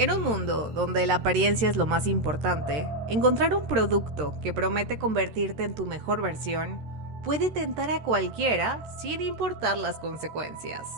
En un mundo donde la apariencia es lo más importante, encontrar un producto que promete convertirte en tu mejor versión puede tentar a cualquiera sin importar las consecuencias.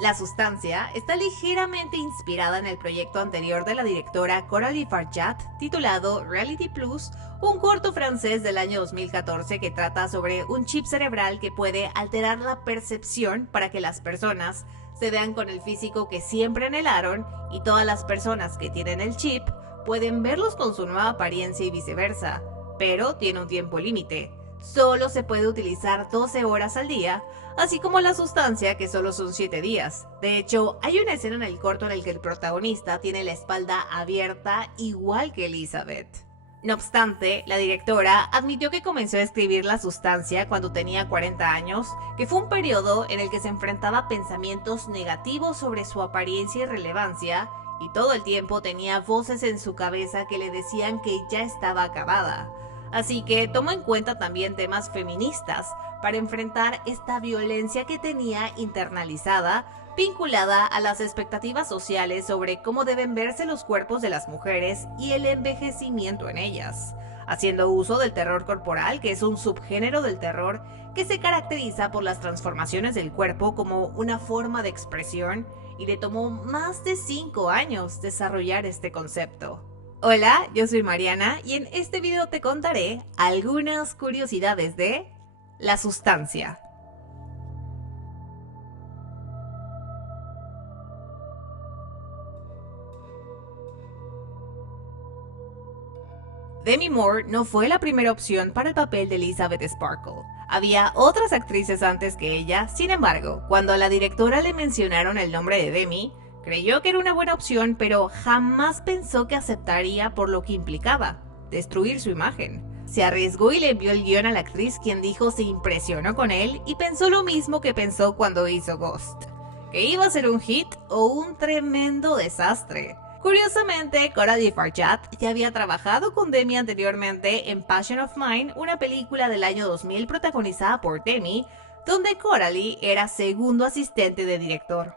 La sustancia está ligeramente inspirada en el proyecto anterior de la directora Coralie Farjat titulado Reality Plus, un corto francés del año 2014 que trata sobre un chip cerebral que puede alterar la percepción para que las personas se vean con el físico que siempre anhelaron y todas las personas que tienen el chip pueden verlos con su nueva apariencia y viceversa, pero tiene un tiempo límite. Solo se puede utilizar 12 horas al día, así como la sustancia que solo son 7 días. De hecho, hay una escena en el corto en el que el protagonista tiene la espalda abierta igual que Elizabeth. No obstante, la directora admitió que comenzó a escribir La sustancia cuando tenía 40 años, que fue un periodo en el que se enfrentaba a pensamientos negativos sobre su apariencia y relevancia, y todo el tiempo tenía voces en su cabeza que le decían que ya estaba acabada. Así que tomó en cuenta también temas feministas para enfrentar esta violencia que tenía internalizada, vinculada a las expectativas sociales sobre cómo deben verse los cuerpos de las mujeres y el envejecimiento en ellas, haciendo uso del terror corporal, que es un subgénero del terror que se caracteriza por las transformaciones del cuerpo como una forma de expresión, y le tomó más de 5 años desarrollar este concepto. Hola, yo soy Mariana y en este video te contaré algunas curiosidades de la sustancia. Demi Moore no fue la primera opción para el papel de Elizabeth Sparkle. Había otras actrices antes que ella, sin embargo, cuando a la directora le mencionaron el nombre de Demi, creyó que era una buena opción, pero jamás pensó que aceptaría por lo que implicaba, destruir su imagen. Se arriesgó y le envió el guión a la actriz, quien dijo se impresionó con él y pensó lo mismo que pensó cuando hizo Ghost, que iba a ser un hit o un tremendo desastre. Curiosamente, Coralie Farjat ya había trabajado con Demi anteriormente en Passion of Mine, una película del año 2000 protagonizada por Demi, donde Coralie era segundo asistente de director.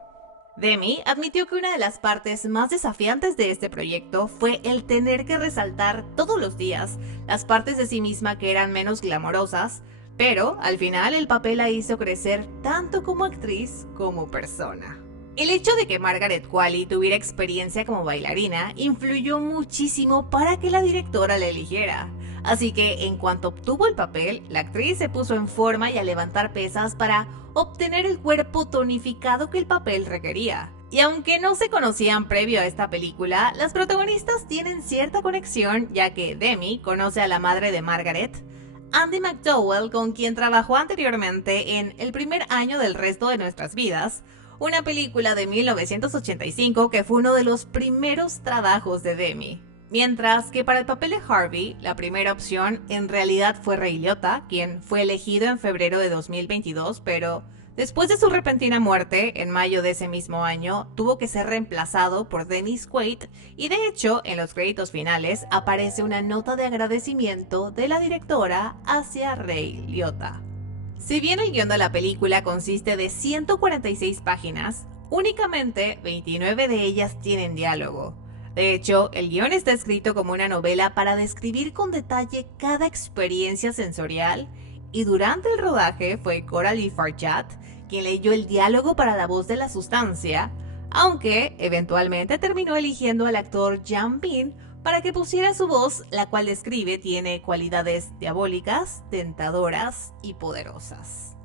Demi admitió que una de las partes más desafiantes de este proyecto fue el tener que resaltar todos los días las partes de sí misma que eran menos glamorosas, pero al final el papel la hizo crecer tanto como actriz como persona. El hecho de que Margaret Qualley tuviera experiencia como bailarina influyó muchísimo para que la directora la eligiera. Así que en cuanto obtuvo el papel, la actriz se puso en forma y a levantar pesas para obtener el cuerpo tonificado que el papel requería. Y aunque no se conocían previo a esta película, las protagonistas tienen cierta conexión, ya que Demi conoce a la madre de Margaret, Andie MacDowell, con quien trabajó anteriormente en El primer año del resto de nuestras vidas, una película de 1985 que fue uno de los primeros trabajos de Demi. Mientras que para el papel de Harvey, la primera opción en realidad fue Ray Liotta, quien fue elegido en febrero de 2022, pero después de su repentina muerte, en mayo de ese mismo año, tuvo que ser reemplazado por Dennis Quaid, y de hecho, en los créditos finales aparece una nota de agradecimiento de la directora hacia Ray Liotta. Si bien el guión de la película consiste de 146 páginas, únicamente 29 de ellas tienen diálogo. De hecho, el guión está escrito como una novela para describir con detalle cada experiencia sensorial, y durante el rodaje fue Coralie Farjat quien leyó el diálogo para la voz de la sustancia, aunque eventualmente terminó eligiendo al actor Jan Bean para que pusiera su voz, la cual describe tiene cualidades diabólicas, tentadoras y poderosas.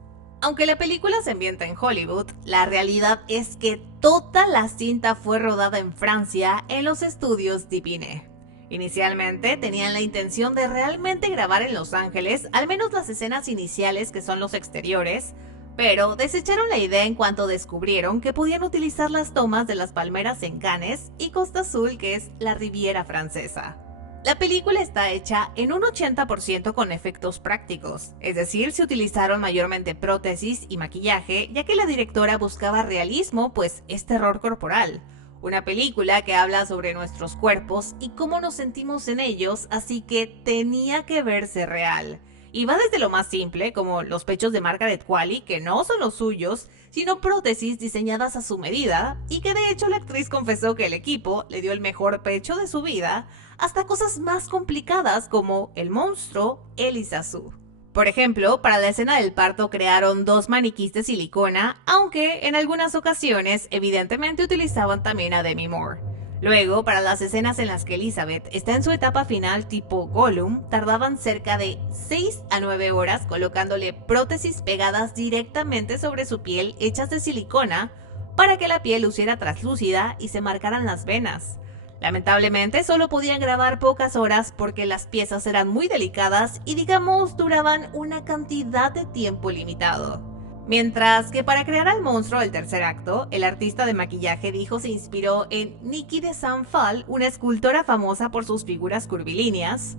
Aunque la película se ambienta en Hollywood, la realidad es que toda la cinta fue rodada en Francia en los estudios d'Épinay. Inicialmente tenían la intención de realmente grabar en Los Ángeles, al menos las escenas iniciales que son los exteriores, pero desecharon la idea en cuanto descubrieron que podían utilizar las tomas de las palmeras en Cannes y Costa Azul, que es la Riviera francesa. La película está hecha en un 80% con efectos prácticos, es decir, se utilizaron mayormente prótesis y maquillaje, ya que la directora buscaba realismo, pues es terror corporal. Una película que habla sobre nuestros cuerpos y cómo nos sentimos en ellos, así que tenía que verse real. Y va desde lo más simple, como los pechos de Margaret Qualley, que no son los suyos, sino prótesis diseñadas a su medida, y que de hecho la actriz confesó que el equipo le dio el mejor pecho de su vida, hasta cosas más complicadas como el monstruo Elisa Su. Por ejemplo, para la escena del parto crearon 2 maniquís de silicona, aunque en algunas ocasiones evidentemente utilizaban también a Demi Moore. Luego, para las escenas en las que Elizabeth está en su etapa final tipo Gollum, tardaban cerca de 6 a 9 horas colocándole prótesis pegadas directamente sobre su piel hechas de silicona para que la piel luciera translúcida y se marcaran las venas. Lamentablemente solo podían grabar pocas horas porque las piezas eran muy delicadas y digamos duraban una cantidad de tiempo limitado. Mientras que para crear al monstruo del tercer acto, el artista de maquillaje dijo se inspiró en Niki de San Fal, una escultora famosa por sus figuras curvilíneas,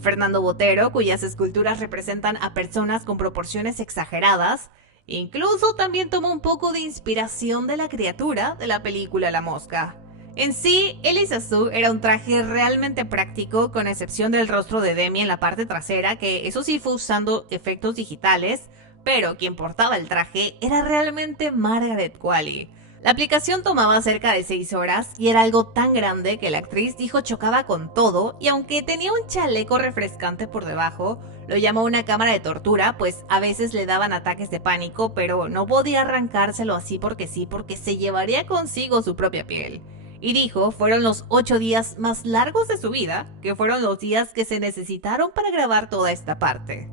Fernando Botero, cuyas esculturas representan a personas con proporciones exageradas, incluso también tomó un poco de inspiración de la criatura de la película La Mosca. En sí, Elisa Su era un traje realmente práctico, con excepción del rostro de Demi en la parte trasera, que eso sí fue usando efectos digitales, pero quien portaba el traje era realmente Margaret Qualley. La aplicación tomaba cerca de 6 horas y era algo tan grande que la actriz dijo chocaba con todo, y aunque tenía un chaleco refrescante por debajo, lo llamó una cámara de tortura, pues a veces le daban ataques de pánico, pero no podía arrancárselo así porque sí, porque se llevaría consigo su propia piel. Y dijo, fueron los 8 días más largos de su vida, que fueron los días que se necesitaron para grabar toda esta parte.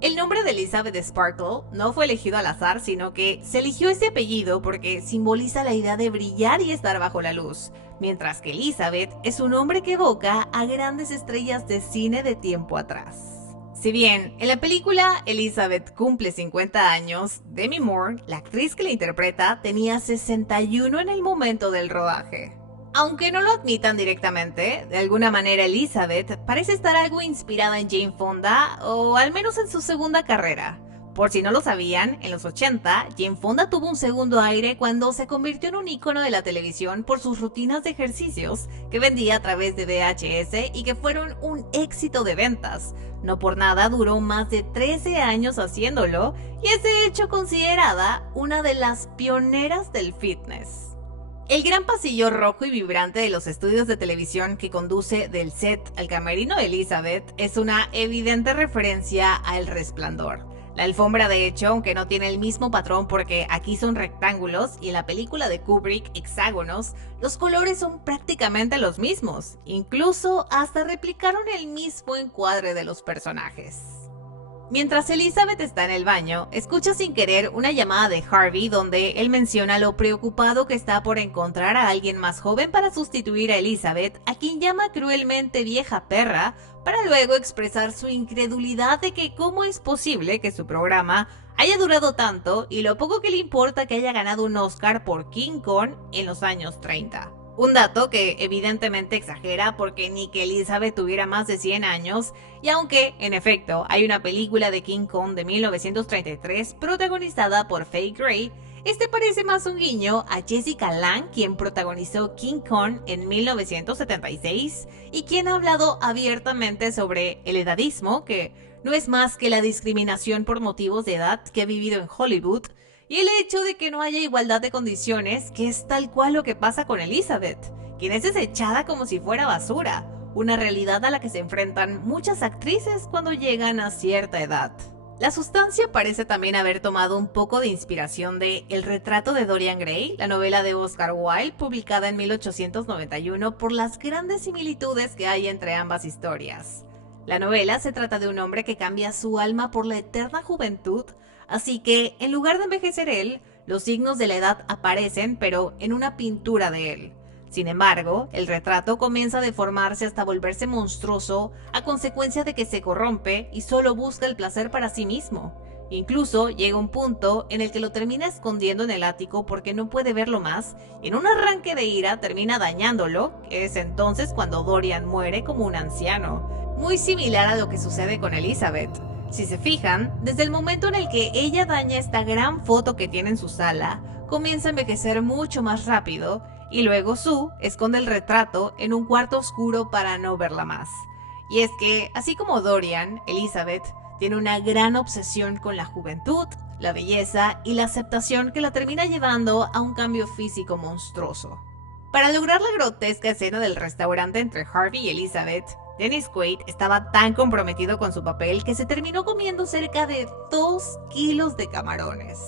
El nombre de Elizabeth Sparkle no fue elegido al azar, sino que se eligió ese apellido porque simboliza la idea de brillar y estar bajo la luz, mientras que Elizabeth es un nombre que evoca a grandes estrellas de cine de tiempo atrás. Si bien en la película Elizabeth cumple 50 años, Demi Moore, la actriz que la interpreta, tenía 61 en el momento del rodaje. Aunque no lo admitan directamente, de alguna manera Elizabeth parece estar algo inspirada en Jane Fonda, o al menos en su segunda carrera. Por si no lo sabían, en los 80, Jane Fonda tuvo un segundo aire cuando se convirtió en un ícono de la televisión por sus rutinas de ejercicios que vendía a través de VHS y que fueron un éxito de ventas. No por nada duró más de 13 años haciéndolo y es de hecho considerada una de las pioneras del fitness. El gran pasillo rojo y vibrante de los estudios de televisión que conduce del set al camerino de Elizabeth es una evidente referencia a El Resplandor. La alfombra, de hecho, aunque no tiene el mismo patrón porque aquí son rectángulos y en la película de Kubrick hexágonos, los colores son prácticamente los mismos. Incluso hasta replicaron el mismo encuadre de los personajes. Mientras Elizabeth está en el baño, escucha sin querer una llamada de Harvey donde él menciona lo preocupado que está por encontrar a alguien más joven para sustituir a Elizabeth, a quien llama cruelmente vieja perra, para luego expresar su incredulidad de que cómo es posible que su programa haya durado tanto y lo poco que le importa que haya ganado un Oscar por King Kong en los años 30. Un dato que evidentemente exagera porque ni que Elizabeth tuviera más de 100 años, y aunque, en efecto, hay una película de King Kong de 1933 protagonizada por Fay Gray, este parece más un guiño a Jessica Lange, quien protagonizó King Kong en 1976 y quien ha hablado abiertamente sobre el edadismo, que no es más que la discriminación por motivos de edad que ha vivido en Hollywood, y el hecho de que no haya igualdad de condiciones, que es tal cual lo que pasa con Elizabeth, quien es desechada como si fuera basura, una realidad a la que se enfrentan muchas actrices cuando llegan a cierta edad. La sustancia parece también haber tomado un poco de inspiración de El retrato de Dorian Gray, la novela de Oscar Wilde, publicada en 1891, por las grandes similitudes que hay entre ambas historias. La novela se trata de un hombre que cambia su alma por la eterna juventud, así que, en lugar de envejecer él, los signos de la edad aparecen, pero en una pintura de él. Sin embargo, el retrato comienza a deformarse hasta volverse monstruoso a consecuencia de que se corrompe y solo busca el placer para sí mismo. Incluso llega un punto en el que lo termina escondiendo en el ático porque no puede verlo más, y en un arranque de ira termina dañándolo, que es entonces cuando Dorian muere como un anciano. Muy similar a lo que sucede con Elizabeth. Si se fijan, desde el momento en el que ella daña esta gran foto que tiene en su sala, comienza a envejecer mucho más rápido, y luego Sue esconde el retrato en un cuarto oscuro para no verla más. Y es que, así como Dorian, Elizabeth tiene una gran obsesión con la juventud, la belleza y la aceptación que la termina llevando a un cambio físico monstruoso. Para lograr la grotesca escena del restaurante entre Harvey y Elizabeth, Dennis Quaid estaba tan comprometido con su papel que se terminó comiendo cerca de 2 kilos de camarones.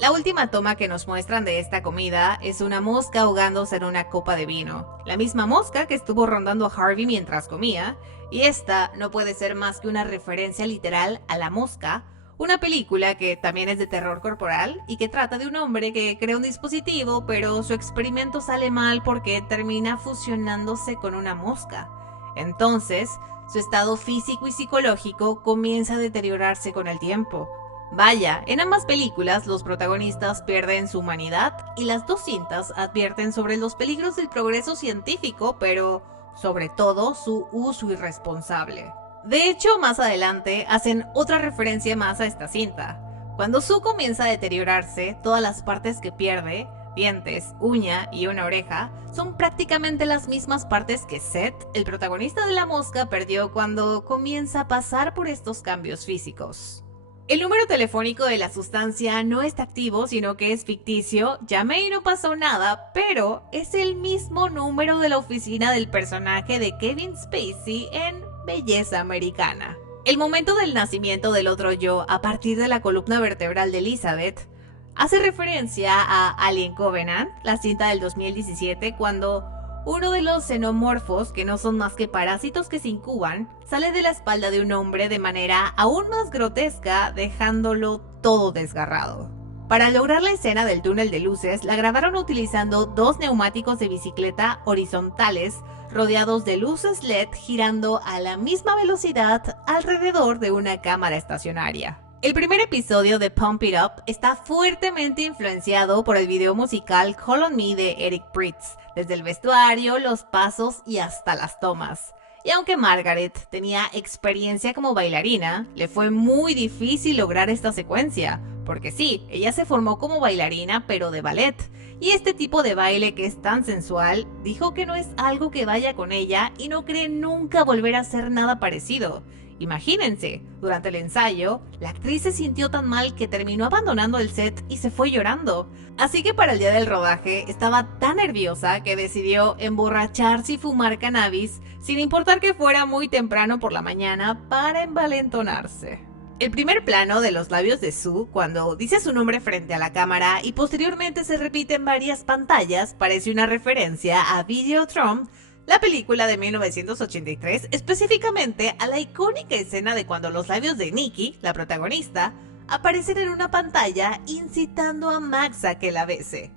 La última toma que nos muestran de esta comida es una mosca ahogándose en una copa de vino, la misma mosca que estuvo rondando a Harvey mientras comía, y esta no puede ser más que una referencia literal a La Mosca, una película que también es de terror corporal y que trata de un hombre que crea un dispositivo, pero su experimento sale mal porque termina fusionándose con una mosca. Entonces, su estado físico y psicológico comienza a deteriorarse con el tiempo. Vaya, en ambas películas los protagonistas pierden su humanidad y las dos cintas advierten sobre los peligros del progreso científico, pero sobre todo su uso irresponsable. De hecho, más adelante hacen otra referencia más a esta cinta. Cuando Sue comienza a deteriorarse, todas las partes que pierde, dientes, uña y una oreja, son prácticamente las mismas partes que Seth, el protagonista de La Mosca, perdió cuando comienza a pasar por estos cambios físicos. El número telefónico de la sustancia no está activo, sino que es ficticio. Llamé y no pasó nada, pero es el mismo número de la oficina del personaje de Kevin Spacey en Belleza Americana. El momento del nacimiento del otro yo, a partir de la columna vertebral de Elizabeth, hace referencia a Alien Covenant, la cinta del 2017, cuando uno de los xenomorfos, que no son más que parásitos que se incuban, sale de la espalda de un hombre de manera aún más grotesca, dejándolo todo desgarrado. Para lograr la escena del túnel de luces, la grabaron utilizando 2 neumáticos de bicicleta horizontales rodeados de luces LED girando a la misma velocidad alrededor de una cámara estacionaria. El primer episodio de Pump It Up está fuertemente influenciado por el video musical Call on Me de Eric Prydz, desde el vestuario, los pasos y hasta las tomas. Y aunque Margaret tenía experiencia como bailarina, le fue muy difícil lograr esta secuencia, porque sí, ella se formó como bailarina pero de ballet, y este tipo de baile que es tan sensual, dijo que no es algo que vaya con ella y no cree nunca volver a hacer nada parecido. Imagínense, durante el ensayo, la actriz se sintió tan mal que terminó abandonando el set y se fue llorando. Así que para el día del rodaje estaba tan nerviosa que decidió emborracharse y fumar cannabis, sin importar que fuera muy temprano por la mañana, para envalentonarse. El primer plano de los labios de Sue, cuando dice su nombre frente a la cámara y posteriormente se repite en varias pantallas, parece una referencia a Videodrome, la película de 1983, específicamente a la icónica escena de cuando los labios de Nikki, la protagonista, aparecen en una pantalla incitando a Max a que la bese.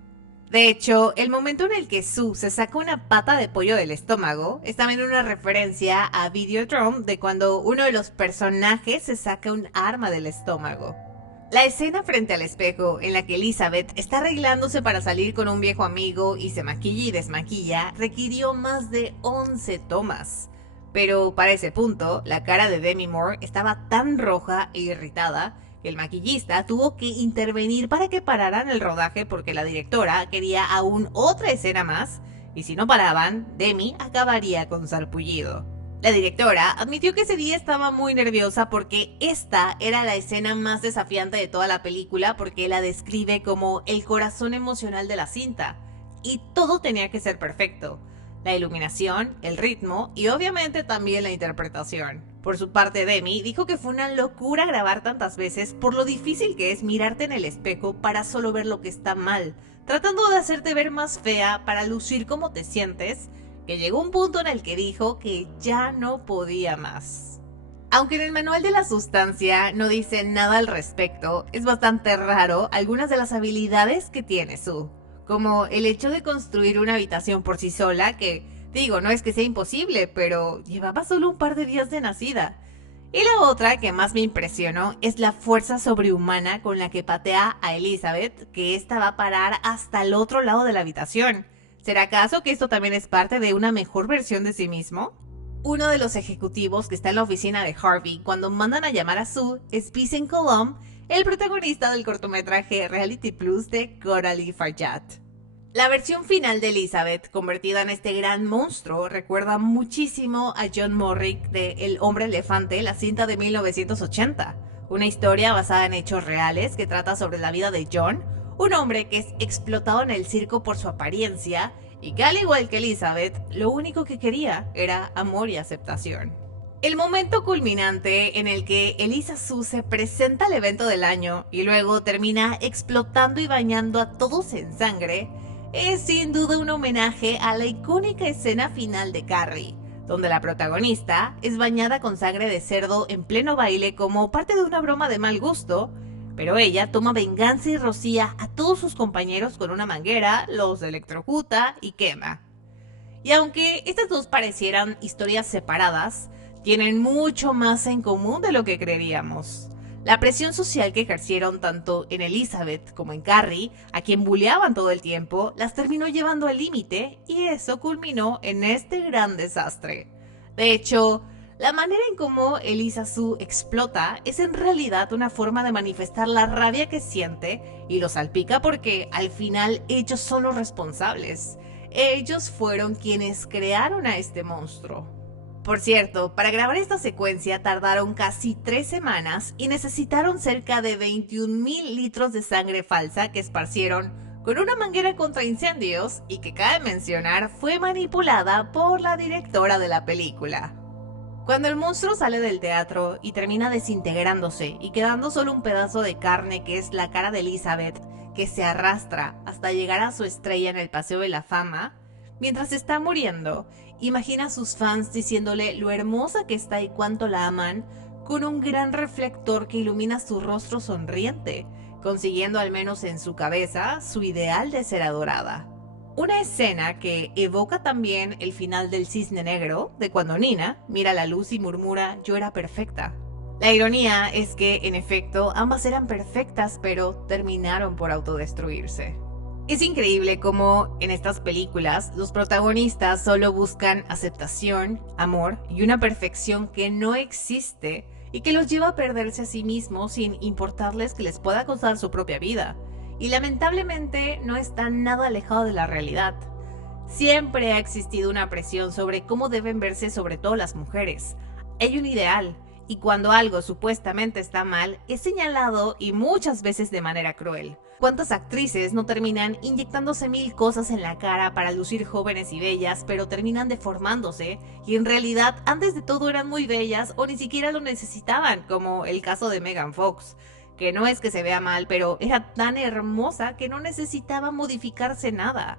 De hecho, el momento en el que Sue se saca una pata de pollo del estómago es también una referencia a Videodrome de cuando uno de los personajes se saca un arma del estómago. La escena frente al espejo en la que Elizabeth está arreglándose para salir con un viejo amigo y se maquilla y desmaquilla requirió más de 11 tomas. Pero para ese punto, la cara de Demi Moore estaba tan roja e irritada que el maquillista tuvo que intervenir para que pararan el rodaje porque la directora quería aún otra escena más y si no paraban, Demi acabaría con sarpullido. La directora admitió que ese día estaba muy nerviosa porque esta era la escena más desafiante de toda la película porque la describe como el corazón emocional de la cinta y todo tenía que ser perfecto. La iluminación, el ritmo y obviamente también la interpretación. Por su parte, Demi dijo que fue una locura grabar tantas veces por lo difícil que es mirarte en el espejo para solo ver lo que está mal, tratando de hacerte ver más fea para lucir como te sientes, que llegó un punto en el que dijo que ya no podía más. Aunque en el manual de la sustancia no dice nada al respecto, es bastante raro algunas de las habilidades que tiene Sue, como el hecho de construir una habitación por sí sola, que digo, no es que sea imposible, pero llevaba solo un par de días de nacida. Y la otra que más me impresionó es la fuerza sobrehumana con la que patea a Elizabeth, que esta va a parar hasta el otro lado de la habitación. ¿Será acaso que esto también es parte de una mejor versión de sí mismo? Uno de los ejecutivos que está en la oficina de Harvey cuando mandan a llamar a Sue es Vincent Column, el protagonista del cortometraje Reality Plus de Coralie Farjat. La versión final de Elizabeth, convertida en este gran monstruo, recuerda muchísimo a John Morrick de El Hombre Elefante, la cinta de 1980. una historia basada en hechos reales que trata sobre la vida de John, un hombre que es explotado en el circo por su apariencia y que al igual que Elizabeth, lo único que quería era amor y aceptación. El momento culminante en el que Eliza Sue se presenta al evento del año y luego termina explotando y bañando a todos en sangre es sin duda un homenaje a la icónica escena final de Carrie, donde la protagonista es bañada con sangre de cerdo en pleno baile como parte de una broma de mal gusto, pero ella toma venganza y rocía a todos sus compañeros con una manguera, los electrocuta y quema. Y aunque estas dos parecieran historias separadas, tienen mucho más en común de lo que creeríamos. La presión social que ejercieron tanto en Elizabeth como en Carrie, a quien bulleaban todo el tiempo, las terminó llevando al límite y eso culminó en este gran desastre. De hecho, la manera en cómo Eliza Sue explota es en realidad una forma de manifestar la rabia que siente y lo salpica porque al final ellos son los responsables. Ellos fueron quienes crearon a este monstruo. Por cierto, para grabar esta secuencia tardaron casi 3 semanas y necesitaron cerca de 21,000 litros de sangre falsa que esparcieron con una manguera contra incendios y que cabe mencionar fue manipulada por la directora de la película. Cuando el monstruo sale del teatro y termina desintegrándose y quedando solo un pedazo de carne que es la cara de Elizabeth, que se arrastra hasta llegar a su estrella en el Paseo de la Fama, mientras está muriendo, imagina a sus fans diciéndole lo hermosa que está y cuánto la aman, con un gran reflector que ilumina su rostro sonriente, consiguiendo al menos en su cabeza su ideal de ser adorada. Una escena que evoca también el final del Cisne Negro, de cuando Nina mira la luz y murmura "yo era perfecta". La ironía es que, en efecto, ambas eran perfectas, pero terminaron por autodestruirse. Es increíble cómo en estas películas los protagonistas solo buscan aceptación, amor y una perfección que no existe y que los lleva a perderse a sí mismos sin importarles que les pueda costar su propia vida. Y lamentablemente no está nada alejado de la realidad. Siempre ha existido una presión sobre cómo deben verse sobre todo las mujeres. Hay un ideal, y cuando algo supuestamente está mal, es señalado y muchas veces de manera cruel. ¿Cuántas actrices no terminan inyectándose 1000 cosas en la cara para lucir jóvenes y bellas, pero terminan deformándose y en realidad antes de todo eran muy bellas o ni siquiera lo necesitaban, como el caso de Megan Fox, que no es que se vea mal, pero era tan hermosa que no necesitaba modificarse nada?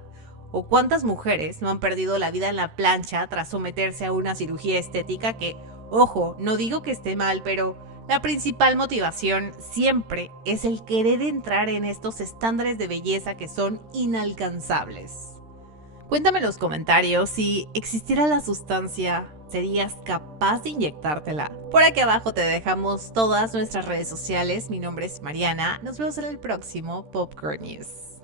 ¿O cuántas mujeres no han perdido la vida en la plancha tras someterse a una cirugía estética que, ojo, no digo que esté mal, pero la principal motivación siempre es el querer entrar en estos estándares de belleza que son inalcanzables? Cuéntame en los comentarios si existiera la sustancia, ¿serías capaz de inyectártela? Por aquí abajo te dejamos todas nuestras redes sociales. Mi nombre es Mariana. Nos vemos en el próximo Popcorn News.